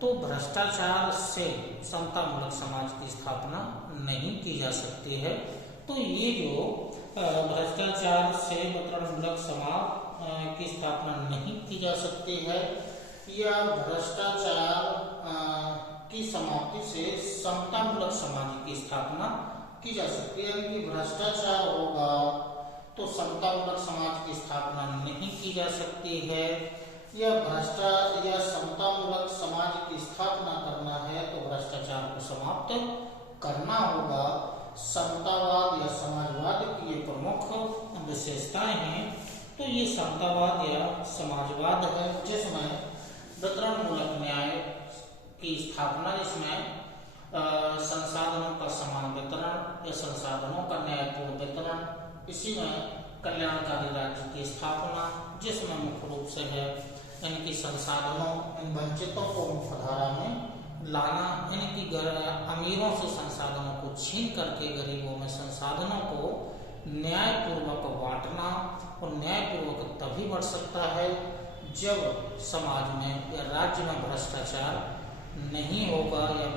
तो भ्रष्टाचार से समतामूलक समाज की स्थापना नहीं की जा सकती है। तो ये जो भ्रष्टाचार से वितरणमूलक समाज की स्थापना नहीं की जा सकती है, या भ्रष्टाचार की समाप्ति से समतामूलक समाज की स्थापना की जा सकती है। यानी कि भ्रष्टाचार होगा तो समतामूलक समाज की स्थापना नहीं की जा सकती है, या या समतामूलक समाज की स्थापना करना है तो भ्रष्टाचार को समाप्त करना होगा। समतावाद या समाजवाद की ये प्रमुख विशेषताएं हैं। तो ये समतावाद या समाजवाद है जिसमें वितरणमूलक न्याय की स्थापना, जिसमें संसाधनों का समान वितरण या संसाधनों का न्यायपूर्ण वितरण, इसी में कल्याणकारी राज्य की स्थापना, जिसमें मुख्य रूप से है इनकी संसाधनों, इन वंचितों को मुख्यधारा में लाना, इनकी अमीरों से संसाधनों को छीन करके गरीबों में संसाधनों को न्यायपूर्वक बांटना। और न्यायपूर्वक तभी बढ़ सकता है जब समाज में या राज्य में भ्रष्टाचार नहीं होगा, या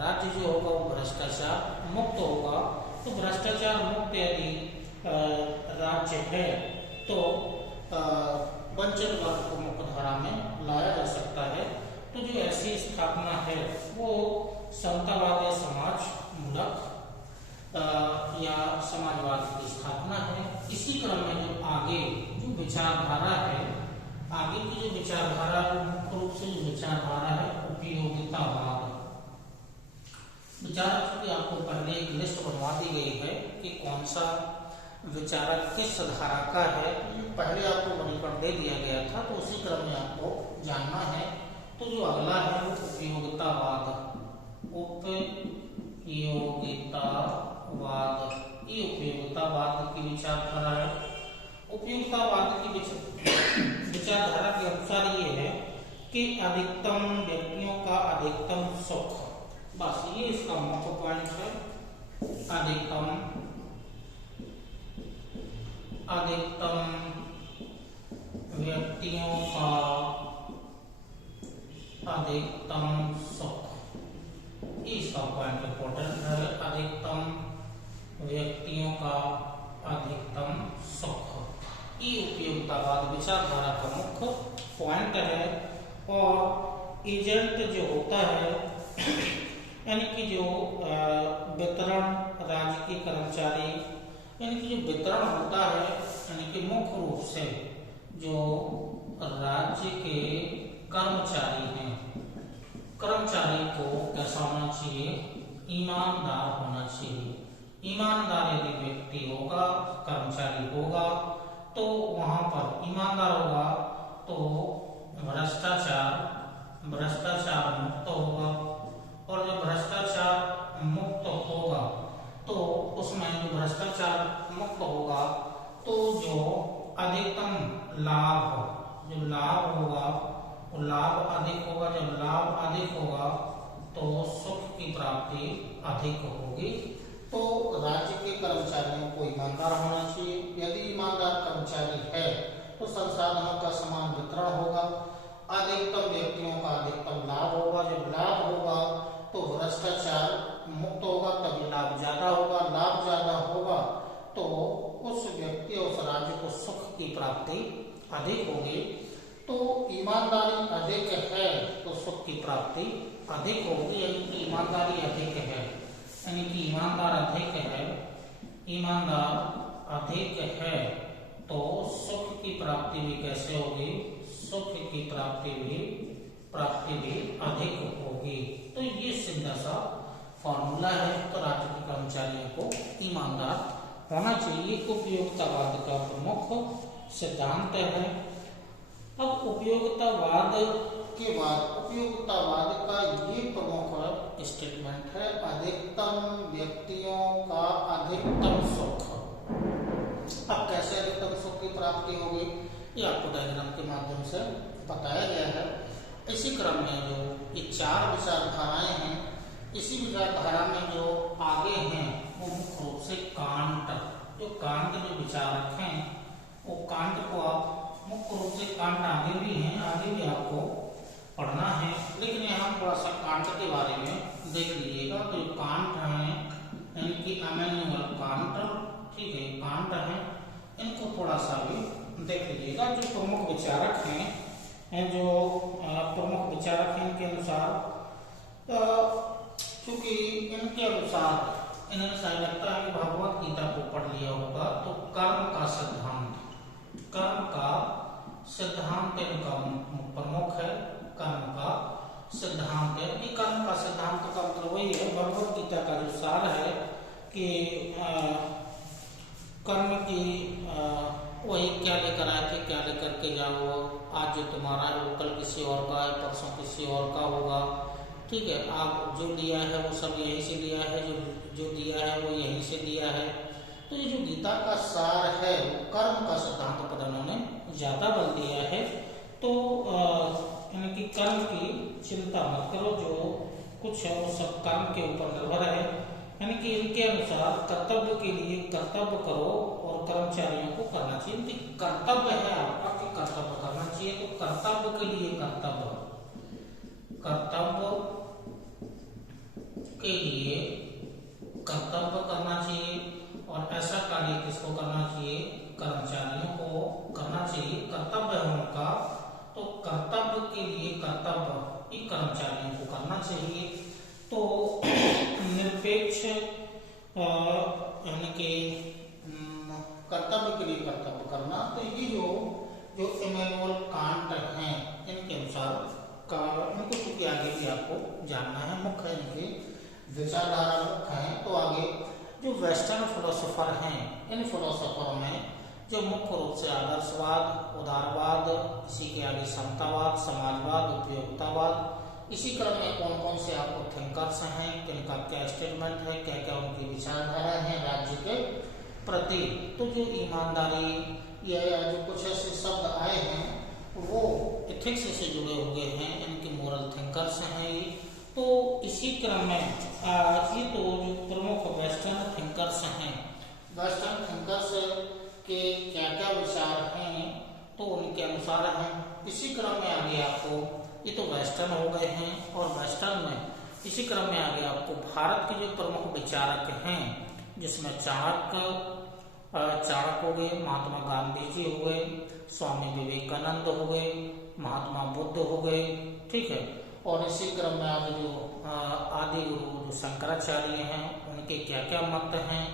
राज्य जो होगा वो भ्रष्टाचार मुक्त होगा। तो भ्रष्टाचार मुक्त यदि राज्य है तो वंचित वर्ग को मुख्यधारा में लाया जा सकता है। तो जो ऐसी स्थापना है वो समतावाद या समाज मूलक या समाजवाद की स्थापना है। इसी क्रम में जो आगे जो विचारधारा है, आगे की जो विचारधारा है मुख्य रूप से जो विचारधारा है उपयोगितावाद। विचारक की आपको पहले एक लिस्ट बनवा दी गई है कि कौन सा विचारक किस धारा का है, पहले आपको वर्गीकरण दे दिया गया था, तो उसी क्रम में आपको जानना है। तो जो अगला है वो उपयोगितावाद। उपयोगितावाद, ये उपयोगितावाद की विचारधारा है। उपयोगितावाद की विचारधारा के अनुसार ये है कि अधिकतम व्यक्तियों का अधिकतम सुख, बस ये इसका मुख्य पॉइंट है। अधिकतम व्यक्तियों का अधिकतम सुख, इसका पॉइंट इम्पोर्टेंट है। अधिकतम व्यक्तियों का अधिकतम सुख, ये उपयोगितावाद विचारधारा का मुख्य पॉइंट है। और एजेंट जो होता है यानी कि जो वितरण, राज्य के कर्मचारी, यानी कि जो वितरण होता है, यानी कि मुख्य रूप से जो राज्य के कर्मचारी हैं, कर्मचारी को कैसा होना चाहिए? ईमानदार होना चाहिए। ईमानदार यदि व्यक्ति होगा, कर्मचारी होगा, तो वहां पर ईमानदार होगा तो भ्रष्टाचार मुक्त होगा। और जब भ्रष्टाचार मुक्त होगा तो उसमें जो भ्रष्टाचार मुक्त होगा तो जो अधिकतम जो लाभ होगा वो लाभ अधिक होगा। जब लाभ अधिक होगा तो सुख की प्राप्ति अधिक होगी। तो राज्य के कर्मचारियों को ईमानदार होना चाहिए। यदि ईमानदार कर्मचारी है तो संसाधनों का समान वितरण होगा, अधिकतम व्यक्तियों का अधिकतम लाभ होगा। जब लाभ होगा तो भ्रष्टाचार मुक्त होगा, तभी लाभ ज्यादा होगा। लाभ ज्यादा होगा तो उस व्यक्ति, उस राज्य को सुख की प्राप्ति अधिक होगी। तो ईमानदारी अधिक है तो सुख की प्राप्ति अधिक होगी, यानी कि ईमानदारी अधिक है, यानी कि ईमानदार अधिक है तो सुख की प्राप्ति भी कैसे होगी? सुख की प्राप्ति भी अधिक होगी। तो ये सीधा सा फॉर्मूला है। तो राज्य के कर्मचारियों को ईमानदार होना चाहिए। उपयोगितावाद का प्रमुख सिद्धांत है। अब उपयोगितावाद के बाद उपयोगितावाद का ये प्रमुख स्टेटमेंट है, अधिकतम व्यक्तियों का अधिकतम सुख। अब कैसे अधिकतम सुख की प्राप्ति होगी ये आपको डायग्राम के माध्यम से बताया गया है। इसी क्रम में जो ये चार विचारधाराएं हैं, इसी विचारधारा में जो आगे हैं वो मुख्य रूप से कांट, जो विचारक हैं वो कांट को आप मुख्य रूप से कांट आगे भी आपको पढ़ना है, लेकिन यहाँ थोड़ा सा कांट के बारे में देख लीजिएगा। तो कांट है यानी कि इमैनुअल कांट, ठीक है, कांट है, इनको थोड़ा सा भी देख लीजिएगा। जो प्रमुख विचारक हैं, इनके अनुसार, क्योंकि इनके अनुसार इन्हें शायद लगता है कि भगवत गीता को पढ़ लिया होगा, तो कर्म का सिद्धांत इनका प्रमुख है। कर्म का सिद्धांत है। कर्म का सिद्धांत का मतलब वही है, भगवत गीता का जो सार है कि कर्म की वही क्या लेकर आए थे, क्या लेकर के जाओ, आज जो तुम्हारा है वो कल किसी और का है, परसों किसी और का होगा। ठीक है, आप जो दिया है वो सब यहीं से लिया है, जो दिया है वो यहीं से दिया है। तो ये जो गीता का सार है वो कर्म का सिद्धांत पर उन्होंने ज्यादा बल दिया है। तो यानी कि कर्म की चिंता मत करो, जो कुछ है वो सब कर्म के ऊपर निर्भर है। यानी कि इनके अनुसार कर्तव्य के लिए कर्तव्य करो और कर्मचारियों को करना चाहिए। कर्तव्य है आपका कि कर्तव्य करना चाहिए, तो कर्तव्य के लिए कर्तव्य के लिए कर्तव्य करना चाहिए। और ऐसा कार्य किसको करना चाहिए? कर्मचारियों को करना चाहिए। कर्तव्य है उनका, तो कर्तव्य के लिए कर्तव्य ही कर्मचारियों को करना चाहिए। तो निरपेक्ष यानी कि कर्तव्य के लिए कर्तव्य करना, तो ये जो इमैनुअल कांट हैं इनके अनुसार इनको चूंकि आगे भी आपको जानना है, मुख्य इनके विचारधारा मुख्य है। तो आगे जो वेस्टर्न फिलोसोफर हैं, इन फिलोसोफरों में जो मुख्य रूप से आदर्शवाद, उदारवाद, इसी के आगे समतावाद, समाजवाद, उपयोगितावाद, इसी क्रम में कौन कौन से आपको थिंकर्स हैं, किनका क्या स्टेटमेंट है, क्या क्या उनकी विचारधारा है राज्य के प्रति। तो जो ईमानदारी या जो कुछ ऐसे शब्द आए हैं वो एथिक्स से जुड़े हुए हैं, इनके मोरल थिंकर्स हैं ये। तो इसी क्रम में ये तो जो प्रमुख वेस्टर्न थिंकर्स हैं, वेस्टर्न थिंकर्स के क्या क्या विचार हैं तो उनके अनुसार हैं। इसी क्रम में आगे आपको, ये तो वेस्टर्न हो गए हैं, और वेस्टर्न में इसी क्रम में आगे आपको भारत के जो प्रमुख विचारक हैं, जिसमें चाणक्य हो गए, महात्मा गांधी जी हो गए, स्वामी विवेकानंद हो गए, महात्मा बुद्ध हो गए, ठीक है। और इसी क्रम में आगे जो आदि गुरु जो शंकराचार्य हैं उनके क्या क्या मत हैं,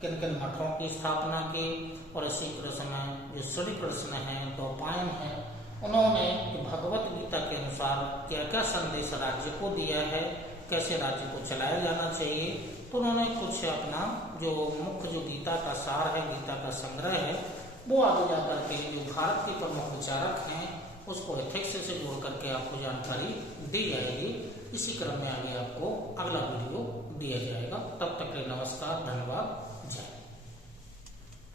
किन किन मठों की स्थापना की, और इसी कृष्ण में जो श्री कृष्ण हैं, द्वैपायन हैं, उन्होंने भगवत गीता के अनुसार क्या क्या संदेश राज्य को दिया है, कैसे राज्य को चलाया जाना चाहिए। तो उन्होंने कुछ अपना जो मुख्य जो गीता का सार है, गीता का संग्रह है, वो आगे जाकर के जो भारत के प्रमुख विचारक हैं उसको एथिक्स से जोड़ करके आपको जानकारी दी जाएगी। इसी क्रम में आगे आपको अगला वीडियो दिया जाएगा। तब तक के लिए नमस्कार, धन्यवाद।